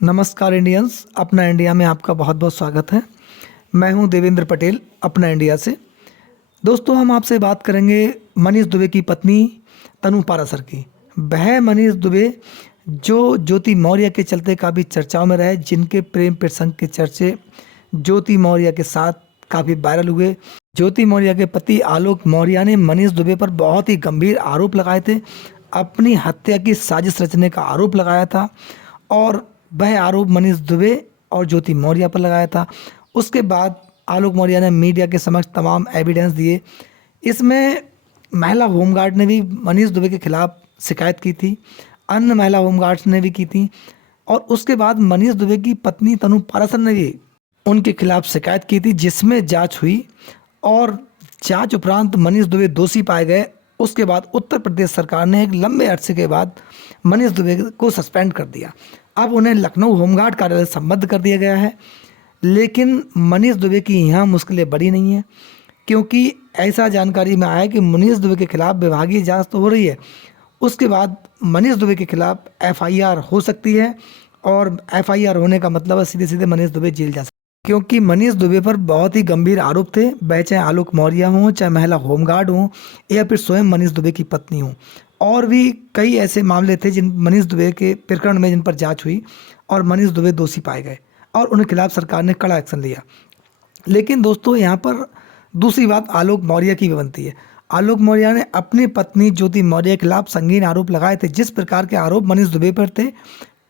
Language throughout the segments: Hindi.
नमस्कार इंडियंस, अपना इंडिया में आपका बहुत बहुत स्वागत है। मैं हूं देवेंद्र पटेल, अपना इंडिया से। दोस्तों, हम आपसे बात करेंगे मनीष दुबे की पत्नी तनु पाराशर की। वह मनीष दुबे जो ज्योति मौर्य के चलते काफ़ी चर्चाओं में रहे, जिनके प्रेम प्रसंग के चर्चे ज्योति मौर्य के साथ काफ़ी वायरल हुए। ज्योति मौर्य के पति आलोक मौर्य ने मनीष दुबे पर बहुत ही गंभीर आरोप लगाए थे। अपनी हत्या की साजिश रचने का आरोप लगाया था और वह आरोप मनीष दुबे और ज्योति मौर्य पर लगाया था। उसके बाद आलोक मौर्य ने मीडिया के समक्ष तमाम एविडेंस दिए। इसमें महिला होमगार्ड ने भी मनीष दुबे के खिलाफ शिकायत की थी, अन्य महिला होमगार्ड्स ने भी की थी और उसके बाद मनीष दुबे की पत्नी तनु पाराशर ने भी उनके खिलाफ शिकायत की थी, जिसमें जांच हुई और जांच उपरांत मनीष दुबे दोषी पाए गए। उसके बाद उत्तर प्रदेश सरकार ने एक लंबे अरसे के बाद मनीष दुबे को सस्पेंड कर दिया। अब उन्हें लखनऊ होमगार्ड कार्यालय संबद्ध कर दिया गया है। लेकिन मनीष दुबे की यहाँ मुश्किलें बड़ी नहीं हैं, क्योंकि ऐसा जानकारी में आया कि मनीष दुबे के खिलाफ विभागीय जांच तो हो रही है। उसके बाद मनीष दुबे के खिलाफ एफआईआर हो सकती है और एफआईआर होने का मतलब है सीधे सीधे मनीष दुबे जेल जा सकते हैं, क्योंकि मनीष दुबे पर बहुत ही गंभीर आरोप थे। वह चाहे आलोक मौर्य हों, चाहे महिला होमगार्ड हों या फिर स्वयं मनीष दुबे की पत्नी हों। और भी कई ऐसे मामले थे जिन मनीष दुबे के प्रकरण में जिन पर जांच हुई और मनीष दुबे दोषी पाए गए और उनके खिलाफ सरकार ने कड़ा एक्शन लिया। लेकिन दोस्तों, यहाँ पर दूसरी बात आलोक मौर्य की भी बनती है। आलोक मौर्य ने अपनी पत्नी ज्योति मौर्य के खिलाफ संगीन आरोप लगाए थे। जिस प्रकार के आरोप मनीष दुबे पर थे,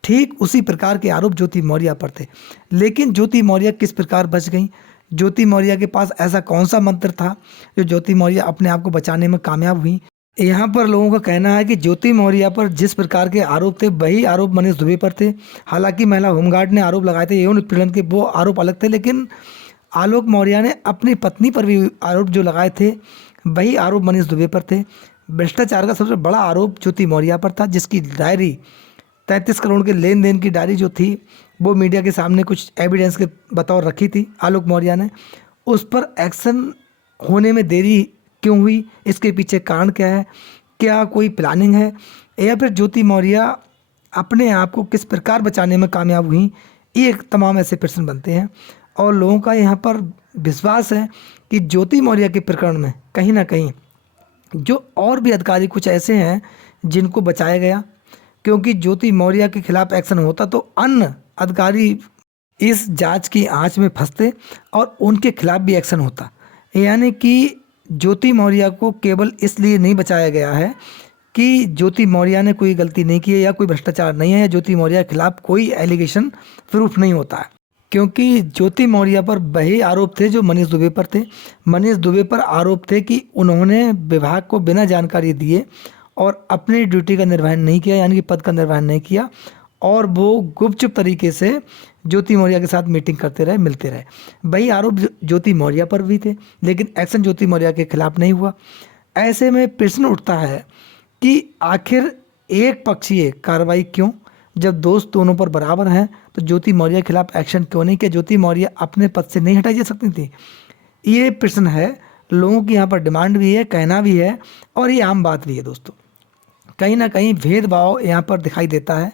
ठीक उसी प्रकार के आरोप ज्योति मौर्य पर थे। लेकिन ज्योति मौर्य किस प्रकार बच गई? ज्योति मौर्य के पास ऐसा कौन सा मंत्र था जो ज्योति मौर्य अपने आप को बचाने में कामयाब हुई? यहाँ पर लोगों का कहना है कि ज्योति मौर्य पर जिस प्रकार के आरोप थे, वही आरोप मनीष दुबे पर थे। हालांकि महिला होमगार्ड ने आरोप लगाए थे यौन उत्पीड़न के, वो आरोप अलग थे। लेकिन आलोक मौर्य ने अपनी पत्नी पर भी आरोप जो लगाए थे, वही आरोप मनीष दुबे पर थे। भ्रष्टाचार का सबसे बड़ा आरोप ज्योति मौर्य पर था, जिसकी डायरी 33 करोड़ के लेन देन की डायरी जो थी, वो मीडिया के सामने कुछ एविडेंस के बतौर रखी थी आलोक मौर्य ने। उस पर एक्शन होने में देरी क्यों हुई? इसके पीछे कारण क्या है? क्या कोई प्लानिंग है या फिर ज्योति मौर्य अपने आप को किस प्रकार बचाने में कामयाब हुई? ये तमाम ऐसे प्रश्न बनते हैं और लोगों का यहाँ पर विश्वास है कि ज्योति मौर्य के प्रकरण में कहीं ना कहीं जो और भी अधिकारी कुछ ऐसे हैं जिनको बचाया गया, क्योंकि ज्योति मौर्य के खिलाफ एक्शन होता तो अन्य अधिकारी इस जांच की आंच में फंसते और उनके खिलाफ भी एक्शन होता। यानी कि ज्योति मौर्य को केवल इसलिए नहीं बचाया गया है कि ज्योति मौर्य ने कोई गलती नहीं की है या कोई भ्रष्टाचार नहीं है या ज्योति मौर्य के खिलाफ कोई एलिगेशन प्रूफ नहीं होता है, क्योंकि ज्योति मौर्य पर वही आरोप थे जो मनीष दुबे पर थे। मनीष दुबे पर आरोप थे कि उन्होंने विभाग को बिना जानकारी दिए और अपनी ड्यूटी का निर्वहन नहीं किया, यानी कि पद का निर्वहन नहीं किया, और वो गुपचुप तरीके से ज्योति मौर्य के साथ मीटिंग करते रहे, मिलते रहे। वही आरोप ज्योति मौर्य पर भी थे, लेकिन एक्शन ज्योति मौर्य के खिलाफ नहीं हुआ। ऐसे में प्रश्न उठता है कि आखिर एक पक्षीय कार्रवाई क्यों? जब दोस्त दोनों पर बराबर हैं तो ज्योति मौर्य के खिलाफ एक्शन क्यों नहीं किया? ज्योति मौर्य अपने पद से नहीं हटाई जा सकती थी? ये प्रश्न है, लोगों की यहाँ पर डिमांड भी है, कहना भी है और ये आम बात भी है। दोस्तों, कहीं ना कहीं भेदभाव यहाँ पर दिखाई देता है।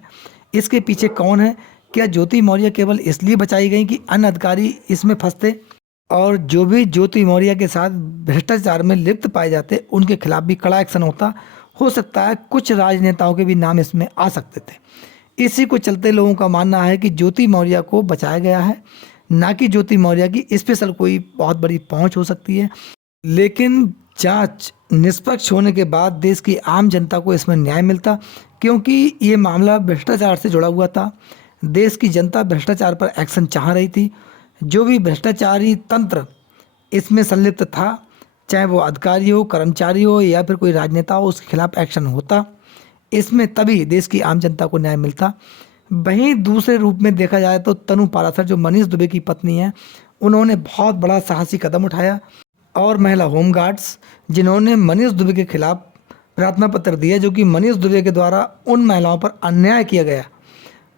इसके पीछे कौन है? क्या ज्योति मौर्य केवल इसलिए बचाई गई कि अन्य अधिकारी इसमें फंसते और जो भी ज्योति मौर्य के साथ भ्रष्टाचार में लिप्त पाए जाते उनके खिलाफ भी कड़ा एक्शन होता? हो सकता है कुछ राजनेताओं के भी नाम इसमें आ सकते थे। इसी को चलते लोगों का मानना है कि ज्योति मौर्य को बचाया गया है, ना कि ज्योति मौर्य की स्पेशल कोई बहुत बड़ी पहुंच हो सकती है। लेकिन जांच निष्पक्ष होने के बाद देश की आम जनता को इसमें न्याय मिलता, क्योंकि ये मामला भ्रष्टाचार से जुड़ा हुआ था। देश की जनता भ्रष्टाचार पर एक्शन चाह रही थी। जो भी भ्रष्टाचारी तंत्र इसमें संलिप्त था, चाहे वो अधिकारी हो, कर्मचारी हो या फिर कोई राजनेता हो, उसके खिलाफ एक्शन होता। इसमें तभी देश की आम जनता को न्याय मिलता। वहीं दूसरे रूप में देखा जाए तो तनु पाराशर जो मनीष दुबे की पत्नी है, उन्होंने बहुत बड़ा साहसी कदम उठाया और महिला होमगार्ड्स जिन्होंने मनीष दुबे के खिलाफ प्रार्थना पत्र दिया, जो कि मनीष दुबे के द्वारा उन महिलाओं पर अन्याय किया गया,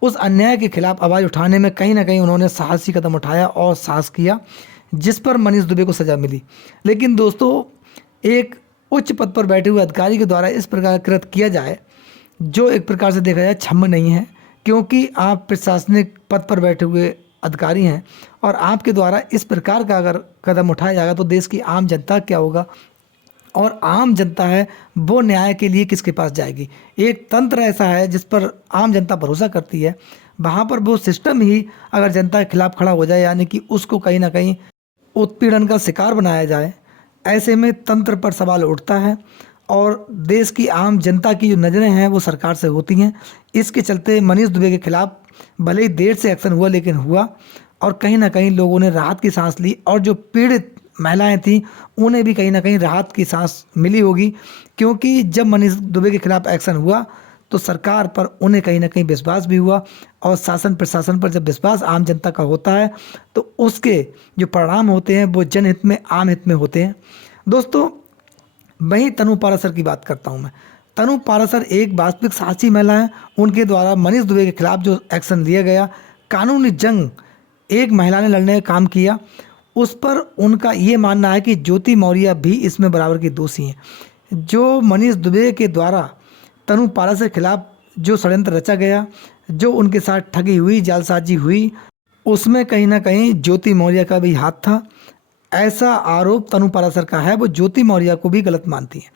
उस अन्याय के खिलाफ आवाज़ उठाने में कहीं ना कहीं उन्होंने साहसी कदम उठाया और साहस किया, जिस पर मनीष दुबे को सज़ा मिली। लेकिन दोस्तों, एक उच्च पद पर बैठे हुए अधिकारी के द्वारा इस प्रकार कृत किया जाए, जो एक प्रकार से देखा जाए क्षम्य नहीं है, क्योंकि आप प्रशासनिक पद पर बैठे हुए अधिकारी हैं और आपके द्वारा इस प्रकार का अगर कदम उठाया जाएगा तो देश की आम जनता क्या होगा, और आम जनता है वो न्याय के लिए किसके पास जाएगी। एक तंत्र ऐसा है जिस पर आम जनता भरोसा करती है, वहाँ पर वो सिस्टम ही अगर जनता के खिलाफ खड़ा हो जाए, यानी कि उसको कहीं ना कहीं उत्पीड़न का शिकार बनाया जाए, ऐसे में तंत्र पर सवाल उठता है और देश की आम जनता की जो नज़रें हैं वो सरकार से होती हैं। इसके चलते मनीष दुबे के खिलाफ भले ही देर से एक्शन हुआ, लेकिन हुआ और कहीं ना कहीं लोगों ने राहत की सांस ली, और जो पीड़ित महिलाएं थीं उन्हें भी कहीं ना कहीं राहत की सांस मिली होगी, क्योंकि जब मनीष दुबे के खिलाफ एक्शन हुआ तो सरकार पर उन्हें कहीं ना कहीं विश्वास भी हुआ, और शासन प्रशासन पर जब विश्वास आम जनता का होता है तो उसके जो परिणाम होते हैं वो जनहित में, आम हित में होते हैं। दोस्तों, वहीं तनु पाराशर की बात करता हूं मैं। तनु पाराशर एक वास्तविक साहसी महिला है। उनके द्वारा मनीष दुबे के खिलाफ जो एक्शन लिया गया, कानूनी जंग एक महिला ने लड़ने का काम किया, उस पर उनका ये मानना है कि ज्योति मौर्य भी इसमें बराबर की दोषी हैं। जो मनीष दुबे के द्वारा तनु पाराशर के खिलाफ जो षड्यंत्र रचा गया, जो उनके साथ ठगी हुई, जालसाजी हुई, उसमें कहीं ना कहीं ज्योति मौर्य का भी हाथ था। ऐसा आरोप तनु पाराशर का है। वो ज्योति मौर्य को भी गलत मानती है,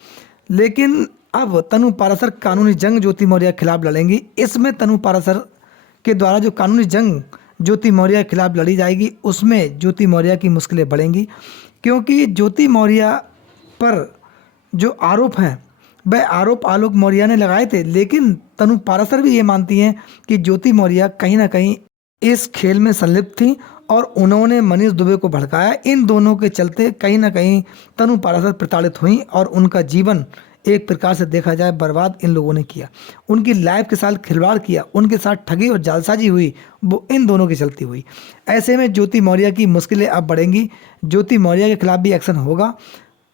लेकिन अब तनु पाराशर कानूनी जंग ज्योति मौर्य के खिलाफ लड़ेंगी। इसमें तनु पाराशर के द्वारा जो कानूनी जंग ज्योति मौर्य के खिलाफ लड़ी जाएगी, उसमें ज्योति मौर्य की मुश्किलें बढ़ेंगी, क्योंकि ज्योति मौर्य पर जो आरोप हैं वह आरोप आलोक मौर्य ने लगाए थे, लेकिन तनु पाराशर भी ये मानती हैं कि ज्योति मौर्य कहीं ना कहीं इस खेल में संलिप्त थी और उन्होंने मनीष दुबे को भड़काया। इन दोनों के चलते कहीं ना कहीं तनु पाराशर प्रताड़ित हुई और उनका जीवन एक प्रकार से देखा जाए बर्बाद इन लोगों ने किया। उनकी लाइफ के साथ खिलवाड़ किया, उनके साथ ठगी और जालसाजी हुई, वो इन दोनों की चलती हुई। ऐसे में ज्योति मौर्य की मुश्किलें अब बढ़ेंगी। ज्योति मौर्य के खिलाफ भी एक्शन होगा।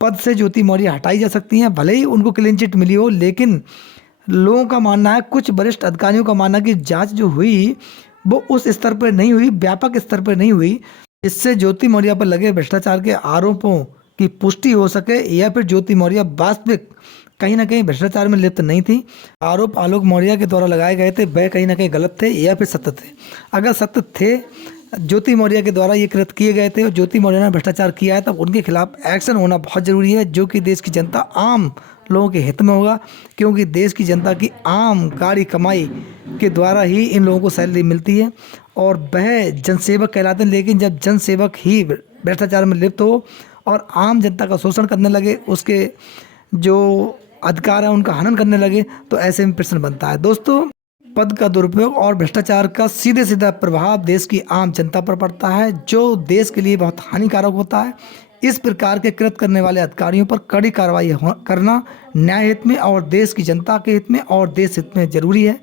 पद से ज्योति मौर्य हटाई जा सकती हैं, भले ही उनको क्लीन चिट मिली हो, लेकिन लोगों का मानना है, कुछ वरिष्ठ अधिकारियों का मानना है कि जांच जो हुई वो उस स्तर पर नहीं हुई, व्यापक स्तर पर नहीं हुई, इससे ज्योति मौर्य पर लगे भ्रष्टाचार के आरोपों की पुष्टि हो सके, या फिर ज्योति मौर्य वास्तविक कहीं ना कहीं भ्रष्टाचार में लिप्त नहीं थी। आरोप आलोक मौर्य के द्वारा लगाए गए थे वह कहीं ना कहीं गलत थे या फिर सत्य थे। अगर सत्य थे, ज्योति मौर्य के द्वारा ये कृत किए गए थे और ज्योति मौर्य ने भ्रष्टाचार किया है, तब उनके खिलाफ एक्शन होना बहुत ज़रूरी है, जो कि देश की जनता, आम लोगों के हित में होगा, क्योंकि देश की जनता की आम गाड़ी कमाई के द्वारा ही इन लोगों को सैलरी मिलती है और वह जनसेवक कहलाते हैं। लेकिन जब जनसेवक ही भ्रष्टाचार में लिप्त हो और आम जनता का शोषण करने लगे, उसके जो अधिकार है उनका हनन करने लगे, तो ऐसे में प्रश्न बनता है। दोस्तों, पद का दुरुपयोग और भ्रष्टाचार का सीधे सीधा प्रभाव देश की आम जनता पर पड़ता है, जो देश के लिए बहुत हानिकारक होता है। इस प्रकार के कृत्य करने वाले अधिकारियों पर कड़ी कार्रवाई करना न्याय हित में और देश की जनता के हित में और देश हित में जरूरी है।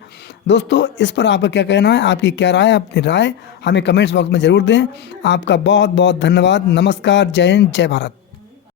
दोस्तों, इस पर आपका क्या कहना है, आपकी क्या राय है? अपनी राय हमें कमेंट्स बॉक्स में ज़रूर दें। आपका बहुत बहुत धन्यवाद। नमस्कार, जय हिंद, जय भारत।